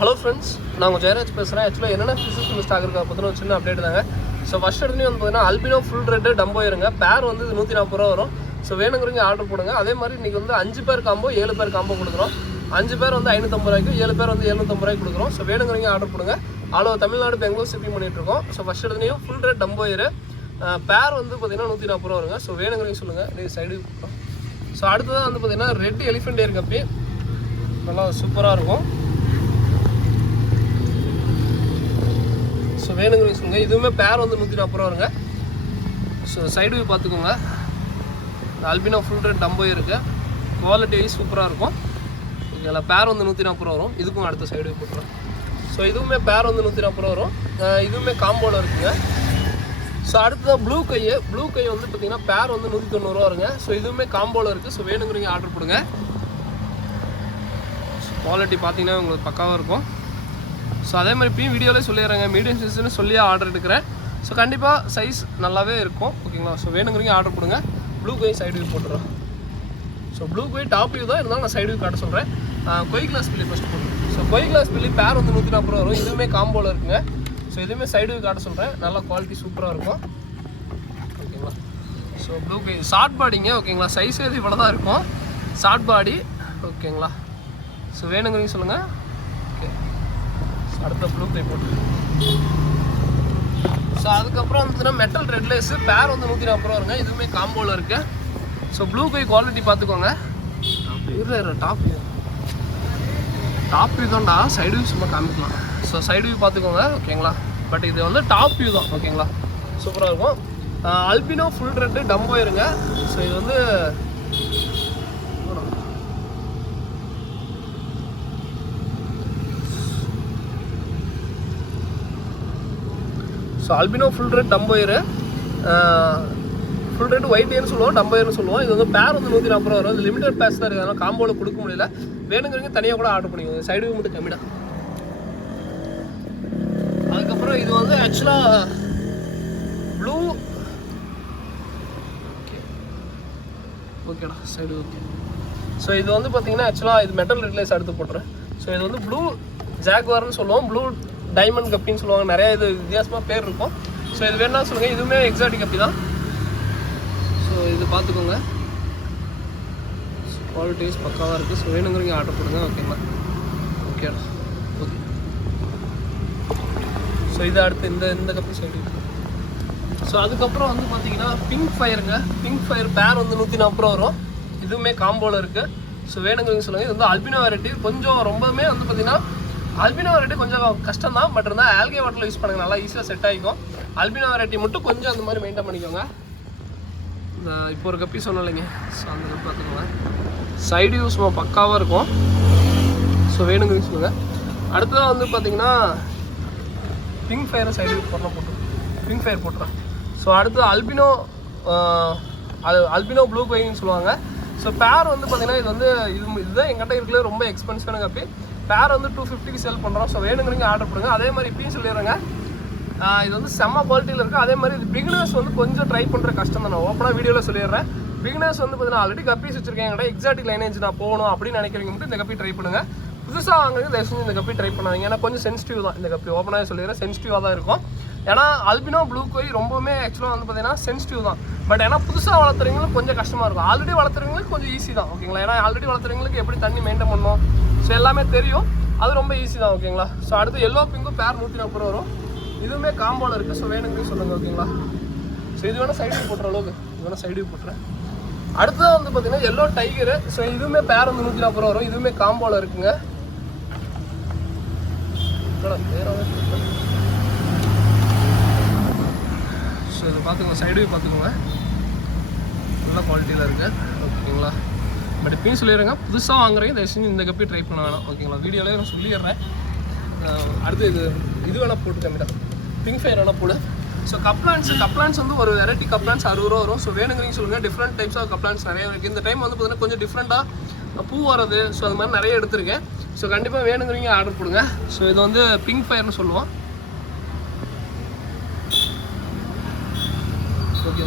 Hello friends, நான் உங்கள் ஜெயராஜ் பேசுகிறேன். ஆக்சுவலாக என்னென்ன ஃபிஷஸ் நம்ம ஸ்டாக் இருக்கா பற்றின ஒரு சின்ன அப்டேட் தாங்க. ஸோ ஃபஸ்ட் எடுத்துலேயும் வந்து பார்த்தீங்கன்னா அல்பினோ ஃபுல் ரெட்டு டம்போ இருங்க. பேர் வந்து இது 140 ரூபா வரும். ஸோ வேணுங்கிறீங்க ஆர்டர் போடுங்க. அதே மாதிரி இன்றைக்கி வந்து 5 பேர் காம்போ 7 பேர் காம்போ கொடுக்குறோம். 5 பேர் வந்து 550 ரூபாய்க்கு, 7 பேர் வந்து 750 ரூபாய்க்கு கொடுக்குறோம். ஸோ வேணுங்கிறீங்க ஆர்டர் போடுங்க. All over Tamil Nadu Bengaluru shipping பண்ணிகிட்ருக்கோம். ஸோ ஃபஸ்ட் எடுத்துலேயும் ஃபுல் ரெட் டம்போ பேர் வந்து பார்த்தீங்கன்னா 140 ரூபா வருங்க. ஸோ வேணுங்கிறீங்க சொல்லுங்கள், இது சைடு கொடுக்குறோம். ஸோ அடுத்ததான் வந்து பார்த்தீங்கன்னா ரெட் எலிஃபென்ட் ஏர் கப்பி நல்லா சூப்பராக இருக்கும். ஸோ வேணுங்கிற சொல்லுங்கள். இதுவுமே பேர் வந்து 140 ரூபா வருங்க. ஸோ சைடு வியூ பார்த்துக்கோங்க. அல்பினோ ஃபுல் ரெட் டம்போ இருக்குது. குவாலிட்டி சூப்பராக இருக்கும். ஓகேங்களா, பேர் வந்து 140 ரூபா வரும். இதுக்கும் அடுத்த சைடு வியூ போட்டுறோம். ஸோ இதுவுமே பேர் வந்து 140 ரூபா வரும். இதுவுமே காம்போவில் இருக்குங்க. ஸோ அடுத்ததான் ப்ளூ கை வந்து பார்த்திங்கன்னா பேர் வந்து 190 ரூபா வருங்க. ஸோ இதுவுமே காம்போவில் இருக்குது. ஸோ வேணுங்கிறீங்க ஆர்டர் போடுங்க. குவாலிட்டி பார்த்தீங்கன்னா உங்களுக்கு பக்காவாக இருக்கும். ஸோ அதே மாதிரி இப்பயும் வீடியோவிலே சொல்லிடுறேங்க, மீடியம் சைஸ்னு சொல்லியே ஆர்டர் எடுக்கிறேன். ஸோ கண்டிப்பாக சைஸ் நல்லாவே இருக்கும். ஓகேங்களா, ஸோ வேணுங்கிறீங்க ஆர்டர் கொடுங்க. ப்ளூ கை சைடு வியூ போட்டுறோம். ஸோ ப்ளூ கை டாப் வியூ தான் இருந்தாலும் நான் சைடு வியூ காட்ட சொல்கிறேன். கொய் கிளாஸ் பில்லி ஃபஸ்ட் போட்டுருங்க. ஸோ கொய் கிளாஸ் பில்லி பேர் வந்து 140 ரூபா வரும். இதுவுமே காம்போவில் இருக்குங்க. ஸோ இதுவுமே சைடு வியூ காட்ட சொல்கிறேன். நல்லா குவாலிட்டி சூப்பராக இருக்கும். ஓகேங்களா, ஸோ ப்ளூ கை ஷார்ட் பாடிங்க. ஓகேங்களா, சைஸ் இது இவ்வளோ தான் இருக்கும், ஷார்ட் பாடி. ஓகேங்களா, ஸோ வேணுங்கிறீங்க சொல்லுங்கள். ஓகே, அடுத்த ப்ளூ கை போட்டு. ஸோ அதுக்கப்புறம் வந்துன்னா மெட்டல் ரெட் லேஸு பேர் வந்து 140 ரூபா வருங்க. இதுவுமே காம்போவில் இருக்குது. ஸோ ப்ளூ கை குவாலிட்டி பார்த்துக்கோங்க. டாப் வியூ தான்டா, சைடு வியூ சும்மா காமிக்கலாம். ஸோ சைடு வியூ பார்த்துக்கோங்க. ஓகேங்களா, பட் இது வந்து டாப் வியூ தான். ஓகேங்களா, சூப்பராக இருக்கும். அல்பினோ ஃபுல் ரெட்டு டம்போ இருங்க. ஸோ இது வந்து so albino full red Dumbo full red white ஏர்னு சொல்லுவோம், டம்போ ஏர்னு சொல்லுவோம். இது வந்து பேர் வந்து 140 ரூபா வரும். லிமிடெட் பேஸ் தான் இருக்குது, அதனால் காம்போவில் கொடுக்க முடியல. வேணுங்கிறீங்க தனியாக கூட ஆர்டர் பண்ணிக்கோங்க. சைடு வியூ மட்டும் கம்மிடா. அதுக்கப்புறம் இது வந்து ஆக்சுவலாக ப்ளூ. ஓகேடா, சைடு ஓகே. ஸோ இது வந்து பார்த்தீங்கன்னா ஆக்சுவலாக இது மெட்டல் ரெட்லேஸ் எடுத்து போட்டுறேன். ஸோ இது வந்து ப்ளூ ஜாக்வார்னு சொல்லுவோம், ப்ளூ டைமண்ட் கப்பின்னு சொல்லுவாங்க. நிறைய இது வித்தியாசமாக பேர் இருக்கும். ஸோ இது வேணா சொல்லுங்கள். இதுவுமே எக்ஸாட்டிக் கப்பி தான். ஸோ இது பார்த்துக்கோங்க. குவாலிட்டிஸ் பக்காவாக இருக்குது. ஸோ வேணுங்கிறீங்க ஆர்டர் போடுங்க. ஓகேங்களா, ஓகேடா, ஓகே. ஸோ இது அடுத்து இந்த கப்பி சைடு. ஸோ அதுக்கப்புறம் வந்து பார்த்தீங்கன்னா பிங்க் ஃபயருங்க. பிங்க் ஃபயர் பேர் வந்து 140 ரூபா வரும். இதுவுமே காம்போவில் இருக்குது. ஸோ வேணுங்கிறீங்க சொல்லுங்கள். இது வந்து அல்பினோ வெரைட்டி. கொஞ்சம் ரொம்பவுமே வந்து பார்த்தீங்கன்னா அல்பினோ வெரைட்டி கொஞ்சம் கஷ்டம் தான், பட் இருந்தால் ஆல்கே வாட்டரில் யூஸ் பண்ணுங்கள், நல்லா ஈஸியாக செட் ஆகிக்கும். அல்பினோ வெரைட்டி மட்டும் கொஞ்சம் அந்த மாதிரி மெயின்டைன் பண்ணிக்கோங்க. இந்த இப்போ ஒரு கப்பி சொன்னோம் இல்லைங்க, ஸோ அந்த கப்பி பார்த்துக்கோங்க. சைடு யூஸ் பக்காவாக இருக்கும். ஸோ வேணுங்க சொல்லுங்கள். அடுத்ததாக வந்து பார்த்தீங்கன்னா பிங்க் ஃபயரை சைடு யூஸ் பண்ண பிங்க் ஃபயர் போட்டுறேன். ஸோ அடுத்து அல்பினோ ப்ளூ கொயின்னு சொல்லுவாங்க. ஸோ பேர் வந்து பார்த்தீங்கன்னா இது வந்து இதுதான் எங்கிட்ட இருக்கிற ரொம்ப எக்ஸ்பென்சிவான கப்பி. பேர் வந்து 250க்கு செல் பண்ணுறோம். ஸோ வேணுங்கிறீங்க ஆர்டர் பண்ணுங்கள். அதே மாதிரி இப்பயும் சொல்லிடுறேங்க, இது வந்து செம்ம குவாலிட்டியில் இருக்குது. அதே மாதிரி இது பிகினர்ஸ் வந்து கொஞ்சம் ட்ரை பண்ணுற கஷ்டம் தான். நான் ஓப்பனாக வீடியோவில் சொல்லிடுறேன். பிகினர்ஸ் வந்து பார்த்தீங்கன்னா ஆல்ரெடி கப்பீஸ் வச்சுருக்கேன் என்கிட்ட, எக்ஸாட்டிக் லைனேஜ் நான் போகணும் அப்படின்னு நினைக்கிறவங்க மட்டும் இந்த கப்பி ட்ரை பண்ணுங்கள். புதுசாக வாங்குறது தயவுசெய்து இந்த கப்பி ட்ரை பண்ணாதீங்க. ஏன்னா கொஞ்சம் சென்சிட்டிவ் தான் இந்த கப்பி. ஓப்பனாக சொல்லிடுறேன், சென்சிட்டிவாக தான் இருக்கும். ஏன்னா அல்பினோ ப்ளூ கோய் ரொம்பவுமே ஆக்சுவலாக வந்து பார்த்தீங்கன்னா சென்சிட்டிவ் தான். பட் ஏன்னா புதுசாக வளர்த்துறவங்களுக்கு கொஞ்சம் கஷ்டமாக இருக்கும். ஆல்ரெடி வளர்த்துறவங்களுக்கு கொஞ்சம் ஈஸி தான். ஓகேங்களா, ஏன்னா ஆல்ரெடி வளர்த்துறவங்களுக்கு எப்படி தண்ணி மெயின்டைன் பண்ணணும், ஸோ எல்லாமே தெரியும். அது ரொம்ப ஈஸி தான். ஓகேங்களா, ஸோ அடுத்து எல்லோ பிங்கும் பேர் 140 ரூபா வரும். இதுவுமே காம்போவில் இருக்குது. ஸோ வேணுங்கிறீங்க சொல்லுங்கள். ஓகேங்களா, ஸோ இது வேணால் சைடு வியூ போட்டுற அளவுக்கு இது வேணால் சைடு வியூ போட்டுறேன். அடுத்ததான் வந்து பார்த்தீங்கன்னா எல்லோ டைகரு. ஸோ இதுவுமே பேர் வந்து 140 ரூபா வரும். இதுவுமே காம்போவில் இருக்குங்க. ஸோ இதை பார்த்துக்கோங்க, சைடு வியூ பார்த்துக்கோங்க. நல்ல குவாலிட்டியில் இருக்குது. ஓகேங்களா, பட் இப்பயும் சொல்லிடுறேங்க, புதுசாக வாங்குறீங்க தயவு செஞ்சு இந்த கப்பி ட்ரை பண்ண வேணாம். ஓகேங்களா, வீடியோவில் நான் சொல்லிடுறேன். அடுத்து இது வேணால் போட்டு கம்மிடா, பிங்க் ஃபயர் வேணால் போடு. ஸோ கப்ளான்ஸ் வந்து ஒரு வெரைட்டி கப்ளான்ஸ் 60 ரூபா வரும். ஸோ வேணுங்கிறீங்க சொல்லுங்கள். டிஃப்ரெண்ட் டைப்ஸ் ஆஃப் கப்ளான்ஸ் நிறைய இருக்குது. இந்த டைம் வந்து பார்த்தீங்கன்னா கொஞ்சம் டிஃப்ரெண்ட்டாக பூ வரது, ஸோ அது மாதிரி நிறைய எடுத்திருக்கேன். ஸோ கண்டிப்பாக வேணுங்கிறீங்க ஆர்டர் போடுங்க. ஸோ இது வந்து பிங்க் ஃபயர்னு சொல்லுவோம். ஓகே,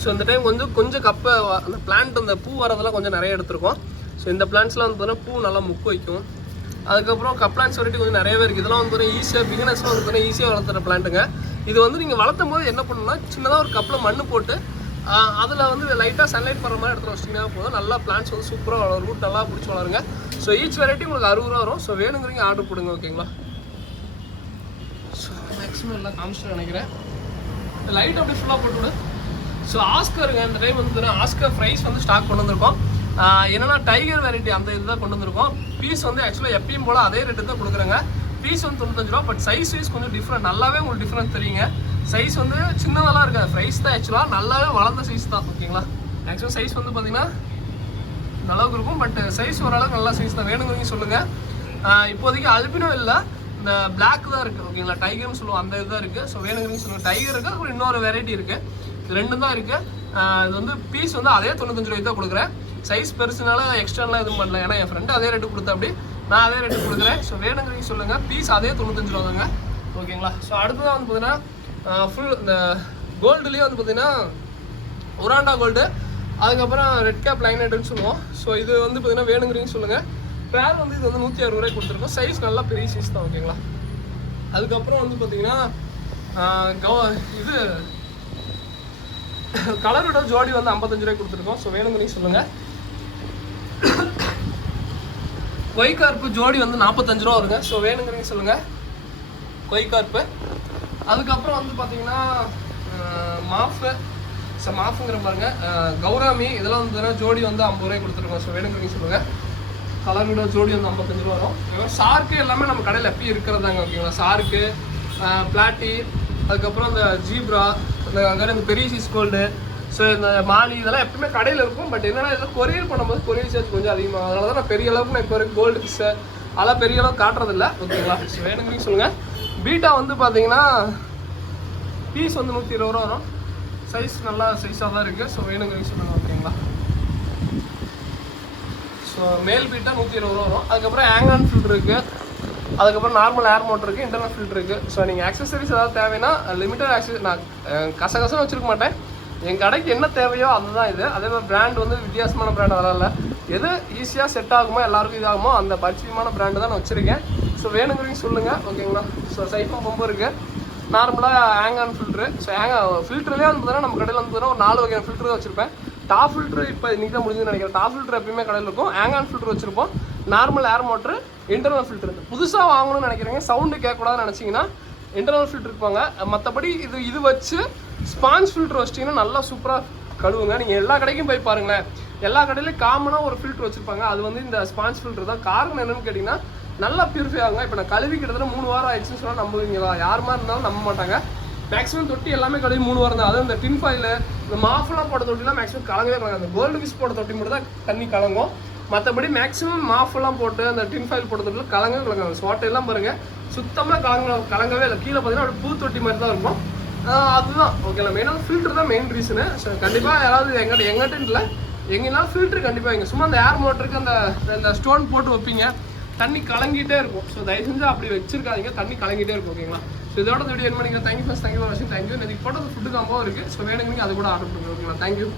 ஸோ இந்த டைம் கொஞ்சம் கப்பை அந்த பிளான்ட் அந்த பூ வரதெல்லாம் கொஞ்சம் நிறைய எடுத்திருக்கோம். ஸோ ஸோ இந்த பிளான்ட்ஸ்லாம் வந்து பார்த்தீங்கன்னா பூ நல்லா முக்கு வைக்கும். அதுக்கப்புறம் கப்ளான்ஸ் வெரைட்டி கொஞ்சம் நிறையவே இருக்குது. இதெல்லாம் வந்து பார்த்தீங்கன்னா ஈஸியாக பிகினர்ஸ்லாம் வந்து பார்த்தீங்கன்னா ஈஸியாக வளர்த்துற பிளான்ட்டுங்க. இது வந்து நீங்கள் வளர்த்தும் போது என்ன பண்ணணும்னா சின்னதாக ஒரு கப்பில் மண் போட்டு அதில் வந்து லைட்டாக சன்லைட் படுற மாதிரி இடத்துல வச்சிங்கன்னா போதும். நல்லா பிளான்ட்ஸ் வந்து சூப்பராக வளரும், ரூட் நல்லா பிடிச்சி வளருங்க. ஸோ ஈச் வெரைட்டி உங்களுக்கு 60 ரூபா வரும். ஸோ வேணுங்கிறீங்க ஆர்டர் போடுங்க, ஓகேங்களா? ஸோ மேக்ஸிமம் எல்லாம் காமிச்சிட்டு நினைக்கிறேன். லைட் அப்படி ஃபுல்லாக போட்டுவிடு. ஸோ ஆஸ்கருங்க இந்த டைம் வந்து ஆஸ்கர் ப்ரைஸ் வந்து ஸ்டாக் கொண்டு வந்திருக்கோம். என்னன்னா டைகர் வெரைட்டி அந்த இதுதான் கொண்டு வந்திருக்கோம். பீஸ் வந்து ஆக்சுவலாக எப்பயும் போல் அதே ரேட்டு தான் கொடுக்குறேங்க. பீஸ் வந்து 95 ரூபா. பட் சைஸ் கொஞ்சம் டிஃப்ரெண்ட், நல்லாவே உங்களுக்கு டிஃப்ரெண்ட் தெரியுங்க. சைஸ் வந்து சின்னதெல்லாம் இருக்காது, ப்ரைஸ் தான் ஆக்சுவலாக நல்லாவே வளர்ந்த சைஸ் தான், ஓகேங்களா? ஆக்சுவலாக சைஸ் வந்து பார்த்தீங்கன்னா நல்லாவுக்கு இருக்கும். பட் சைஸ் ஓரளவுக்கு நல்லா சைஸ் தான். வேணுங்கிறீங்க சொல்லுங்கள். இப்போதைக்கு அல்பினோ இல்லை, இந்த பிளாக் தான் இருக்குது, ஓகேங்களா? டைகர்னு சொல்லுவோம், அந்த இதுதான் இருக்குது. ஸோ வேணுங்கிறீங்க சொல்லுங்கள். டைகர் இருக்குது, அப்புறம் இன்னொரு வெரைட்டி இருக்குது. இது 2 தான் இருக்குது. இது வந்து பீஸ் வந்து அதே 95 ரூபாய்க்கு தான் கொடுக்குறேன். சைஸ் பெருசுனால எக்ஸ்ட்ராலாம் எதுவும் பண்ணல, ஏன்னா என் ஃப்ரெண்டு அதே ரேட்டு கொடுத்தா அப்படி நான் அதே ரேட்டு கொடுக்குறேன். ஸோ வேணுங்கிறீங்க சொல்லுங்கள். பீஸ் அதே 95 ரூபா தாங்க, ஓகேங்களா? ஸோ அடுத்ததான் வந்து பார்த்தீங்கன்னா ஃபுல் இந்த கோல்டுலேயே வந்து பார்த்தீங்கன்னா ஒராண்டா கோல்டு, அதுக்கப்புறம் ரெட் கேப் லைனட்டுன்னு சொல்லுவோம். ஸோ இது வந்து பார்த்தீங்கன்னா வேணுங்கிறீங்க சொல்லுங்கள். பேர் வந்து இது வந்து 160 ரூபாய்க்கு கொடுத்துருக்கோம். சைஸ் நல்லா பெரிய சைஸ் தான், ஓகேங்களா? அதுக்கப்புறம் வந்து பார்த்தீங்கன்னா இது கலரோட ஜோடி வந்து 55 ரூபாய்க்கு கொடுத்துருக்கோம். ஸோ வேணுங்கிறீங்க சொல்லுங்கள். கொய்கார்ப்பு ஜோடி வந்து 45 ரூபா வருங்க. ஸோ வேணுங்கிறீங்க சொல்லுங்கள். கொய்கார்ப்பு. அதுக்கப்புறம் வந்து பார்த்தீங்கன்னா மாஃபு, ஸோ மாஃபுங்கிற பாருங்க, கௌராமி, இதெல்லாம் வந்து ஜோடி வந்து 50 ரூபாய்க்கு கொடுத்துருக்கோம். ஸோ வேணுங்கிறீங்க சொல்லுங்கள். கலரோட ஜோடி வந்து 55 ரூபா வரும். ஷார்க்கு எல்லாமே நம்ம கடையில் எப்பயும் இருக்கிறதாங்க, ஓகேங்களா? ஷார்க்கு, பிளாட்டி, அதுக்கப்புறம் இந்த ஜீப்ரா, இந்த பெரிய சீஸ் கோல்டு, ஸோ இந்த மாலி, இதெல்லாம் எப்பவுமே கடையில் இருக்கும். பட் என்னன்னா இதெல்லாம் கொரியர் பண்ணும்போது கொரியர் சார்ஜ் கொஞ்சம் அதிகமாக, அதனால தான் நான் பெரிய அளவுக்கு நான் இப்போ வரைக்கும் கோல்டு ஃபிஷ்ஷு அதெல்லாம் பெரிய அளவுக்கு காட்டுறதில்ல, ஓகேங்களா? ஸோ வேணுங்கிறீங்க சொல்லுங்கள். பீட்டா வந்து பார்த்தீங்கன்னா பீஸ் வந்து 120 ரூபா வரும். சைஸ் நல்லா சைஸாக தான் இருக்குது. ஸோ வேணுங்கிறீங்க சொல்லுங்கள், ஓகேங்களா? ஸோ மேல் பீட்டா 120 ரூபா வரும். அதுக்கப்புறம் ஆங்கான் ஃபில்டர் இருக்குது, அதுக்கப்புறம் நார்மல் ஏர் மோட்டர் இருக்குது, இன்டர்னல் ஃபில்டர் இருக்குது. ஸோ நீங்கள் ஆக்சசரிஸ் ஏதாவது தேவைன்னா லிமிட்டட் ஆக்சசரி, நான் கசகசம் வச்சுருக்க மாட்டேன். என் கடைக்கு என்ன தேவையோ அதுதான் இது. அதே மாதிரி பிராண்ட் வந்து வித்தியாசமான பிராண்ட் அதெல்லாம் இல்லை. எது ஈஸியாக செட் ஆகுமோ எல்லாருக்கும் இதாகுமோ அந்த பரிச்சயமான பிராண்டு தான் நான் வச்சுருக்கேன். ஸோ வேணுங்கிறீங்க சொல்லுங்கள், ஓகேங்களா? ஸோ சைஃபும் பம்பு இருக்குது, நார்மலாக ஆங்கான் ஃபில்ட்ரு. ஸோ ஃபில்டர்லேயே வந்து பார்த்தீங்கன்னா நம்ம கடையில் வந்து பார்த்தீங்கன்னா ஒரு 4 வகையான ஃபில்டர் தான் வச்சுருப்பேன். டாப் ஃபில்ட்ரு இப்போ இன்றைக்கி தான் முடிஞ்சுன்னு நினைக்கிறேன். டாப் ஃபில்டர் எப்பயுமே கடையில் இருக்கும். ஆங்கான் ஃபில்டர் வச்சுருப்போம், நார்மல் ஏர் மோட்ரு, இன்டர்னல் ஃபில்டர். புதுசாக வாங்கணும்னு நினைக்கிறீங்க, சவுண்டு கேட்கக்கூடாதுன்னு நினச்சிங்கன்னா இன்டர்னல் ஃபில்டர் இருப்பாங்க. மற்றபடி இது வச்சு ஸ்பாஞ்ச் ஃபில்டர் வச்சிட்டிங்கன்னா நல்லா சூப்பராக கழுவுங்க. நீங்கள் எல்லா கடைக்கும் போய் பாருங்களேன், எல்லா கடையிலையும் காமனாக ஒரு ஃபில்டர் வச்சுருப்பாங்க. அது வந்து இந்த ஸ்பாஞ்ச் ஃபில்டர் தான். காரணம் என்னென்னு கேட்டிங்கன்னா நல்லா பியூரிஃபை ஆகுங்க. இப்போ நான் கழுவி கிட்டத்தட்ட 3 வாரம் ஆயிடுச்சுன்னு சொன்னால் நம்புவீங்களா? யாருமா இருந்தாலும் நம்ப மாட்டாங்க. மேக்ஸிமம் தொட்டி எல்லாமே கழுவி 3 வாரம் தான். அதுவும் இந்த டின் ஃபாயில், இந்த மாஃபெல்லாம் போட தொட்டிலாம் மேக்ஸிமம் கலங்கவே கலங்காது. அந்த கோல்டு ஃபிஷ் போட தொட்டி மட்டும் தான் தண்ணி கலங்கும். மற்றபடி மேக்ஸிமம் மாஃபெல்லாம் போட்டு அந்த டின் ஃபாயில் போட தொட்டியில் கலங்கவே கலங்காது. சோட்டையெல்லாம் பாருங்கள் சுத்தமாக கலங்கவே இல்லை. கீழே பார்த்தீங்கன்னா அப்படி பூ தொட்டி மாதிரி தான் இருக்கும். அதுதான் ஓகேங்களா? மெயினாக ஃபில்டர் தான் மெயின் ரீசனு. ஸோ கண்டிப்பாக யாராவது எங்கிட்ட இல்லை எங்கேனாலும் ஃபில்ட்ரு கண்டிப்பாக வைங்க. சும்மா அந்த ஏர் மோட்டருக்கு அந்த ஸ்டோன் போட்டு வைப்பீங்க, தண்ணி கலங்கிட்டே இருக்கும். ஸோ தயவு செஞ்சு அப்படி வச்சிருக்காதீங்க, தண்ணி கலங்கிட்டே இருக்கும், ஓகேங்களா? ஸோ இதோட வீடியோ என்ன பண்ணிக்கிறேன். தேங்க்யூ ஃபார் வாட்சிங். தேங்க்யூ. எனக்கு ஃபோட்டோ ஃபுட்டு காம்போ இருக்குது. ஸோ வேணுங்க அது கூட ஆர்டர் பண்ணுங்க, ஓகேங்களா? தேங்க்யூ.